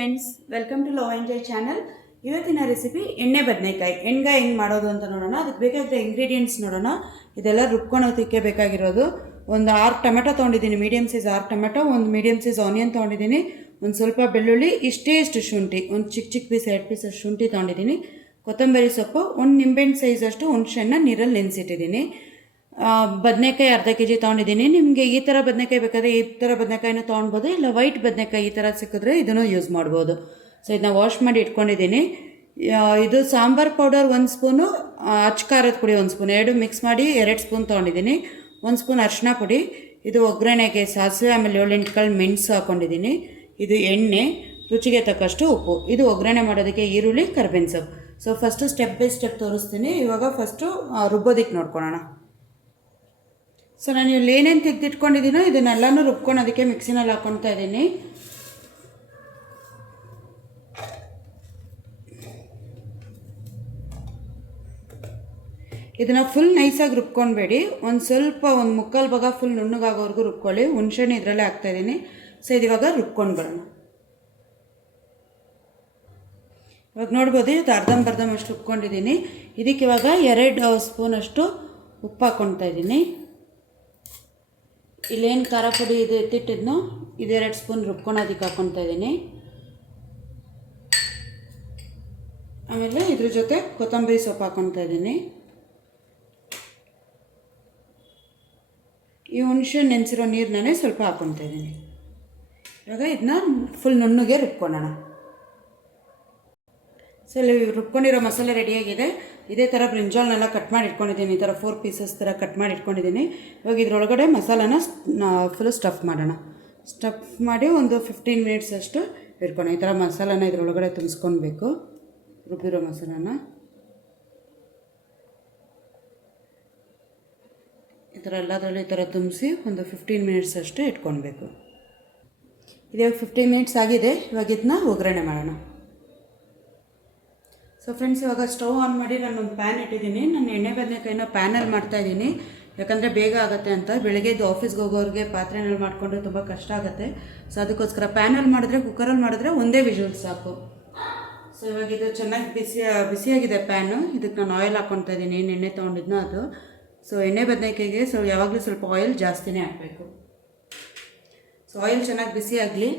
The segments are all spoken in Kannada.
Friends, welcome to love enjoy channel. ಇವತ್ತಿನ ರೆಸಿಪಿ ಎಣ್ಣೆ ಬದನೆಕಾಯಿ. ಎಣ್ಗಾಯಿ ಹೆಂಗೆ ಮಾಡೋದು ಅಂತ ನೋಡೋಣ. ಅದಕ್ಕೆ ಬೇಕಾಗಿರೋ ಇಂಗ್ರೀಡಿಯೆಂಟ್ಸ್ ನೋಡೋಣ. ಇದೆಲ್ಲ ರುಬ್ಕೊಳೋದಕ್ಕೆ ಬೇಕಾಗಿರೋದು ಒಂದು 6 ಟೊಮೆಟೊ ತೊಗೊಂಡಿದ್ದೀನಿ, ಮೀಡಿಯಮ್ ಸೈಜ್ 6 ಟೊಮೆಟೊ, ಒಂದು ಮೀಡಿಯಮ್ ಸೈಜ್ ಆನಿಯನ್ ತೊಗೊಂಡಿದ್ದೀನಿ, ಒಂದು ಸ್ವಲ್ಪ ಬೆಳ್ಳುಳ್ಳಿ, ಇಷ್ಟು ಶುಂಠಿ, ಒಂದು ಚಿಕ್ಕ ಪೀಸ್ 2 ಪೀಸ್ ಶುಂಠಿ ತೊಗೊಂಡಿದ್ದೀನಿ, ಕೊತ್ತಂಬರಿ ಸೊಪ್ಪು, ಒಂದು ನಿಂಬೆಹಣ್ಣು ಸೈಜಷ್ಟು ಹುಣಸೆಹಣ್ಣ ನೀರಲ್ಲಿ ನೆನೆಸಿಟ್ಟಿದ್ದೀನಿ. ಬದನೆಕಾಯಿ ಅರ್ಧ ಕೆ ಜಿ ತೊಗೊಂಡಿದ್ದೀನಿ. ನಿಮಗೆ ಈ ಥರ ಬದನೆಕಾಯಿ ಬೇಕಾದರೆ ಈ ಥರ ಬದನೆಕಾಯಿನೂ ತೊಗೊಳ್ಬೋದು, ಇಲ್ಲ ವೈಟ್ ಬದನೆಕಾಯಿ ಈ ಥರ ಸಿಕ್ಕಿದ್ರೆ ಇದನ್ನು ಯೂಸ್ ಮಾಡ್ಬೋದು. ಸೊ ಇದನ್ನ ವಾಶ್ ಮಾಡಿ ಇಟ್ಕೊಂಡಿದ್ದೀನಿ. ಇದು ಸಾಂಬಾರು ಪೌಡರ್ 1 ಸ್ಪೂನು, ಅಚ್ಚ ಖಾರದ ಪುಡಿ 1 ಸ್ಪೂನ್, 2 ಮಿಕ್ಸ್ ಮಾಡಿ 2 ಸ್ಪೂನ್ ತೊಗೊಂಡಿದ್ದೀನಿ. 1 ಸ್ಪೂನ್ ಅರಿಶಿನ ಪುಡಿ, ಇದು ಒಗ್ಗರಣೆಗೆ ಸಾಸಿವೆ, ಆಮೇಲೆ 7-8 ಕಾಳು ಮೆಣಸು ಹಾಕ್ಕೊಂಡಿದ್ದೀನಿ. ಇದು ಎಣ್ಣೆ, ರುಚಿಗೆ ತಕ್ಕಷ್ಟು ಉಪ್ಪು. ಇದು ಒಗ್ಗರಣೆ ಮಾಡೋದಕ್ಕೆ ಈರುಳ್ಳಿ, ಕರಿಬೇವಿನ ಸೊಪ್ಪು. So first step by step ತೋರಿಸ್ತೀನಿ. ಇವಾಗ ಫಸ್ಟು ರುಬ್ಬೋದಕ್ಕೆ ನೋಡ್ಕೊಳ್ಳೋಣ. ಸೊ ನಾನು ಇಲ್ಲಿ ಏನೇನು ತೆಗೆದಿಟ್ಕೊಂಡಿದ್ದೀನೋ ಇದನ್ನೆಲ್ಲನೂ ರುಬ್ಕೊಳೋದಕ್ಕೆ ಮಿಕ್ಸಿನಲ್ಲಿ ಹಾಕ್ಕೊಳ್ತಾ ಇದ್ದೀನಿ. ಇದನ್ನು ಫುಲ್ ನೈಸಾಗಿ ರುಬ್ಕೊಳ್ಬೇಡಿ, ಒಂದು ಸ್ವಲ್ಪ ಒಂದು ಮುಕ್ಕಾಲು ಭಾಗ ಫುಲ್ ನುಣ್ಣಗಾಗೋವರೆಗೂ ರುಬ್ಕೊಳ್ಳಿ. ಹುಣಸೆಹಣ್ಣು ಇದರಲ್ಲೇ ಹಾಕ್ತಾಯಿದ್ದೀನಿ. ಸೊ ಇದು ಇವಾಗ ರುಬ್ಕೊಂಡು ಬರೋಣ. ಇವಾಗ ನೋಡ್ಬೋದು, ಇದು ಅರ್ಧಂಬರ್ಧಮಷ್ಟು ರುಬ್ಕೊಂಡಿದ್ದೀನಿ. ಇದಕ್ಕೆ ಇವಾಗ 2 ಸ್ಪೂನಷ್ಟು ಉಪ್ಪು ಹಾಕ್ಕೊಳ್ತಾ ಇದ್ದೀನಿ. ಇಲ್ಲೇನು ಖಾರ ಪುಡಿ ಇದು ಎತ್ತಿಟ್ಟಿದ್ನೋ ಇದು 2 ಸ್ಪೂನ್ ರುಬ್ಕೊಳೋದಕ್ಕೆ ಹಾಕ್ಕೊಳ್ತಾ ಇದ್ದೀನಿ. ಆಮೇಲೆ ಇದ್ರ ಜೊತೆ ಕೊತ್ತಂಬರಿ ಸೊಪ್ಪು ಹಾಕ್ಕೊಳ್ತಾ ಇದ್ದೀನಿ. ಈ ಹುಣಸೆ ನೆನೆಸಿರೋ ನೀರನ್ನೇ ಸ್ವಲ್ಪ ಹಾಕ್ಕೊಳ್ತಾ ಇದ್ದೀನಿ. ಇವಾಗ ಇದನ್ನ ಫುಲ್ ನುಣ್ಣಗೆ ರುಬ್ಕೊಳ್ಳೋಣ. ಸೊ ಇಲ್ಲಿ ರುಬ್ಕೊಂಡಿರೋ ಮಸಾಲೆ ರೆಡಿಯಾಗಿದೆ. ಇದೇ ಥರ ಬ್ರಿಂಜಾಲ್ನೆಲ್ಲ ಕಟ್ ಮಾಡಿ ಇಟ್ಕೊಂಡಿದ್ದೀನಿ. ಈ ಥರ 4 ಪೀಸಸ್ ಥರ ಕಟ್ ಮಾಡಿ ಇಟ್ಕೊಂಡಿದ್ದೀನಿ. ಇವಾಗ ಇದರೊಳಗಡೆ ಮಸಾಲಾನ ಫುಲ್ ಸ್ಟಫ್ ಮಾಡೋಣ. ಸ್ಟಫ್ ಮಾಡಿ ಒಂದು 15 ಮಿನಿಟ್ಸ್ ಅಷ್ಟು ಇಟ್ಕೊಳ್ಳೋಣ. ಈ ಥರ ಮಸಾಲಾನ ಇದರೊಳಗಡೆ ತುಂಬಿಸ್ಕೊಳ್ಬೇಕು, ರುಬ್ಬಿರೋ ಮಸಾಲಾನ. ಈ ಥರ ಎಲ್ಲದರಲ್ಲೂ ಈ ಥರ ತುಂಬಿಸಿ ಒಂದು 15 ಮಿನಿಟ್ಸ್ ಅಷ್ಟು ಇಟ್ಕೊಳ್ಬೇಕು. ಇವಾಗ 15 ಮಿನಿಟ್ಸ್ ಆಗಿದೆ. ಇವಾಗ ಇದನ್ನ ಒಗ್ಗರಣೆ ಮಾಡೋಣ. ಸೊ ಫ್ರೆಂಡ್ಸ್, ಇವಾಗ ಸ್ಟವ್ ಆನ್ ಮಾಡಿ ನಾನೊಂದು ಪ್ಯಾನ್ ಇಟ್ಟಿದ್ದೀನಿ. ನಾನು ಎಣ್ಣೆ ಬದನೆಕಾಯಿನ ಪ್ಯಾನಲ್ಲಿ ಮಾಡ್ತಾಯಿದ್ದೀನಿ, ಯಾಕಂದರೆ ಬೇಗ ಆಗುತ್ತೆ ಅಂತ. ಬೆಳಗ್ಗೆದ್ದು ಆಫೀಸ್ಗೆ ಹೋಗೋರಿಗೆ ಪಾತ್ರೆನಲ್ಲಿ ಮಾಡಿಕೊಂಡ್ರೆ ತುಂಬ ಕಷ್ಟ ಆಗುತ್ತೆ. ಸೊ ಅದಕ್ಕೋಸ್ಕರ ಪ್ಯಾನಲ್ಲಿ ಮಾಡಿದ್ರೆ, ಕುಕ್ಕರಲ್ಲಿ ಮಾಡಿದ್ರೆ ಒಂದೇ ವಿಷಲ್ ಸಾಕು. ಸೊ ಇವಾಗ ಇದು ಚೆನ್ನಾಗಿ ಬಿಸಿಯಾಗಿದೆ ಪ್ಯಾನು. ಇದಕ್ಕೆ ನಾನು ಆಯಿಲ್ ಹಾಕ್ಕೊಳ್ತಾ ಇದ್ದೀನಿ. ಏನು ಎಣ್ಣೆ ತೊಗೊಂಡಿದ್ನೋ ಅದು. ಸೊ ಎಣ್ಣೆ ಬದನೆಕಾಯಿಗೆ ಯಾವಾಗಲೂ ಸ್ವಲ್ಪ ಆಯಿಲ್ ಜಾಸ್ತಿನೇ ಹಾಕಬೇಕು. ಸೊ ಆಯಿಲ್ ಚೆನ್ನಾಗಿ ಬಿಸಿಯಾಗಲಿ.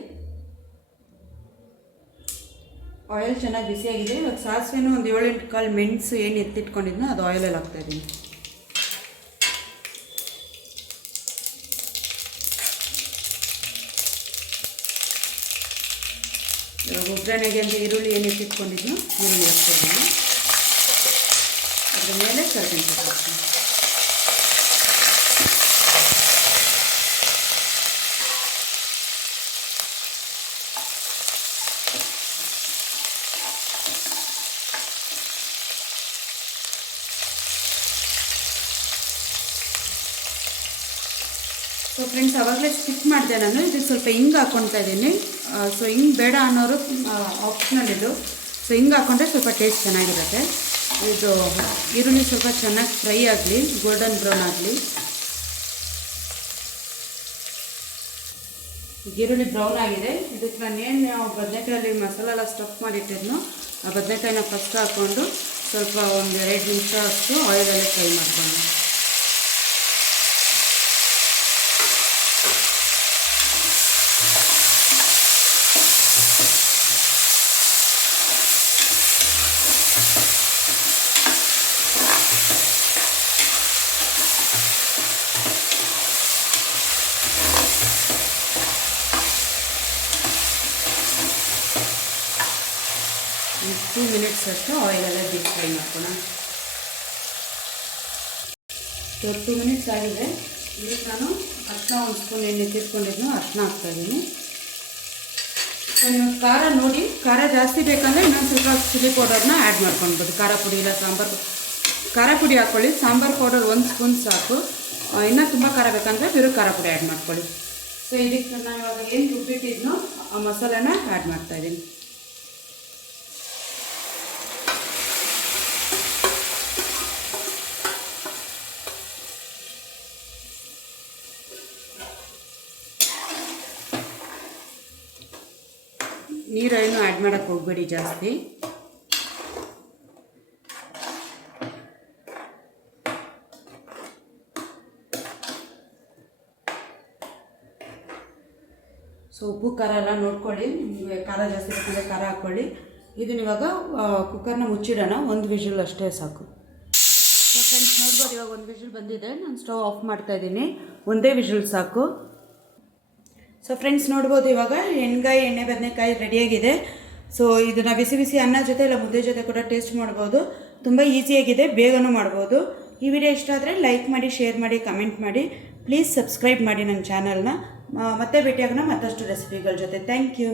ಆಯಿಲ್ ಚೆನ್ನಾಗಿ ಬಿಸಿಯಾಗಿದೆ. ಇವಾಗ ಸಾಸಿವೆನೂ ಒಂದು 7-8 ಕಾಳು ಮೆಣಸು ಏನು ಎತ್ತಿಟ್ಕೊಂಡಿದ್ನೋ ಅದು ಆಯಿಲಲ್ಲಿ ಹಾಕ್ತಾಯಿದ್ದೀನಿ. ಇವಾಗ ಒಗ್ಗರಣೆಗೆ ಅಂತ ಈರುಳ್ಳಿ ಏನು ಎತ್ತಿಟ್ಕೊಂಡಿದ್ನೋ ಈರುಳ್ಳಿ ಹಾಕ್ತಾಯಿದ್ದೀನಿ. ಅದ್ರ ಮೇಲೆ ಕರಿಬೇವಿನ ಸೊಪ್ಪು ಹಾಕ್ತೀನಿ. ಸೊ ಫ್ರೆಂಡ್ಸ್, ಆವಾಗಲೇ ಸ್ಕಿಪ್ ಮಾಡಿದೆ ನಾನು. ಇದಕ್ಕೆ ಸ್ವಲ್ಪ ಹಿಂಗೆ ಹಾಕ್ಕೊಳ್ತಾ ಇದ್ದೀನಿ. ಸೊ ಹಿಂಗೆ ಬೇಡ ಅನ್ನೋರು ಆಪ್ಷನಲ್ ಇದು. ಸೊ ಹಿಂಗೆ ಹಾಕ್ಕೊಂಡ್ರೆ ಸ್ವಲ್ಪ ಟೇಸ್ಟ್ ಚೆನ್ನಾಗಿರುತ್ತೆ. ಇದು ಈರುಳ್ಳಿ ಸ್ವಲ್ಪ ಚೆನ್ನಾಗಿ ಫ್ರೈ ಆಗಲಿ, ಗೋಲ್ಡನ್ ಬ್ರೌನ್ ಆಗಲಿ. ಈಗ ಈರುಳ್ಳಿ ಬ್ರೌನ್ ಆಗಿದೆ. ಇದಕ್ಕೆ ನಾನೇನು ಬದನೆಕಾಯಲ್ಲಿ ಮಸಾಲ ಎಲ್ಲ ಸ್ಟಫ್ ಮಾಡಿಟ್ಟಿದ್ನೋ ಆ ಬದನೆಕಾಯಿನ ಫಸ್ಟ್ ಹಾಕ್ಕೊಂಡು ಸ್ವಲ್ಪ ಒಂದು 2 ನಿಮಿಷ ಅಷ್ಟು ಆಯಿಲಲ್ಲೇ ಫ್ರೈ ಮಾಡ್ಕೊಂಡು. ಒಂದು 2 ಮಿನಿಟ್ಸ್ ಅಷ್ಟು ಆಯಿಲೆಲ್ಲ ಡೀಪ್ ಫ್ರೈ ಮಾಡ್ಕೋಣ. 2 ಮಿನಿಟ್ಸ್ ಆಗಿದೆ. ಇದಕ್ಕೆ ನಾನು ಅರಿಶಿನ 1 ಸ್ಪೂನ್ ಎಣ್ಣೆ ಎತ್ತಿಟ್ಕೊಂಡಿದ್ನು, ಅರಿಶಿನ ಹಾಕ್ತಾಯಿದ್ದೀನಿ. ಸೊ ನೀವು ಖಾರ ನೋಡಿ, ಖಾರ ಜಾಸ್ತಿ ಬೇಕಂದರೆ ಇನ್ನೊಂದು ಸ್ವಲ್ಪ ಚಿಲ್ಲಿ ಪೌಡರ್ನ ಆ್ಯಡ್ ಮಾಡ್ಕೊಳ್ಬೋದು. ಖಾರ ಪುಡಿ ಇಲ್ಲ ಖಾರ ಪುಡಿ ಹಾಕ್ಕೊಳ್ಳಿ. ಸಾಂಬಾರು ಪೌಡರ್ 1 ಸ್ಪೂನ್ ಸಾಕು. ಇನ್ನೂ ತುಂಬ ಖಾರ ಬೇಕಂದರೆ ಬೇರೆ ಖಾರ ಪುಡಿ ಆ್ಯಡ್ ಮಾಡ್ಕೊಳ್ಳಿ. ಸೊ ಇದಕ್ಕೆ ನಾನು ಇವಾಗ ಏನು ರುಬ್ಬಿಟ್ಟಿದ್ನೋ ಆ ಮಸಾಲಾನ ಆ್ಯಡ್ ಮಾಡ್ತಾಯಿದ್ದೀನಿ. ನೀರೇನು ಆ್ಯಡ್ ಮಾಡೋಕ್ಕೆ ಹೋಗಬೇಡಿ ಜಾಸ್ತಿ. ಸೊ ಉಪ್ಪು ಖಾರ ಎಲ್ಲ ನೋಡ್ಕೊಳ್ಳಿ, ನಿಮಗೆ ಖಾರ ಜಾಸ್ತಿ ಬೇಕಂದರೆ ಖಾರ ಹಾಕ್ಕೊಳ್ಳಿ. ಇದನ್ನ ಇವಾಗ ಕುಕ್ಕರ್ನ ಮುಚ್ಚಿಡೋಣ, ಒಂದು ವಿಷಲ್ ಅಷ್ಟೇ ಸಾಕು. ಸೊ ಫ್ರೆಂಡ್ಸ್ ನೋಡ್ಬೋದು, ಇವಾಗ ಒಂದು ವಿಷಲ್ ಬಂದಿದೆ. ನಾನು ಸ್ಟವ್ ಆಫ್ ಮಾಡ್ತಾಯಿದ್ದೀನಿ, ಒಂದೇ ವಿಷಲ್ ಸಾಕು. ಸೊ ಫ್ರೆಂಡ್ಸ್ ನೋಡ್ಬೋದು, ಇವಾಗ ಎಣ್ಗಾಯಿ ಎಣ್ಣೆ ಬದನೆಕಾಯಿ ರೆಡಿಯಾಗಿದೆ. ಸೊ ಇದನ್ನು ಬಿಸಿ ಬಿಸಿ ಅನ್ನ ಜೊತೆ ಇಲ್ಲ ಮುದ್ದೆ ಜೊತೆ ಕೂಡ ಟೇಸ್ಟ್ ಮಾಡ್ಬೋದು. ತುಂಬ ಈಸಿಯಾಗಿದೆ, ಬೇಗನೂ ಮಾಡ್ಬೋದು. ಈ ವಿಡಿಯೋ ಇಷ್ಟ ಆದರೆ ಲೈಕ್ ಮಾಡಿ, ಶೇರ್ ಮಾಡಿ, ಕಮೆಂಟ್ ಮಾಡಿ. ಪ್ಲೀಸ್ ಸಬ್ಸ್ಕ್ರೈಬ್ ಮಾಡಿ ನನ್ನ ಚಾನಲ್ನ. ಮತ್ತೆ ಭೇಟಿಯಾಗೋಣ ಮತ್ತಷ್ಟು ರೆಸಿಪಿಗಳ ಜೊತೆ. Thank you.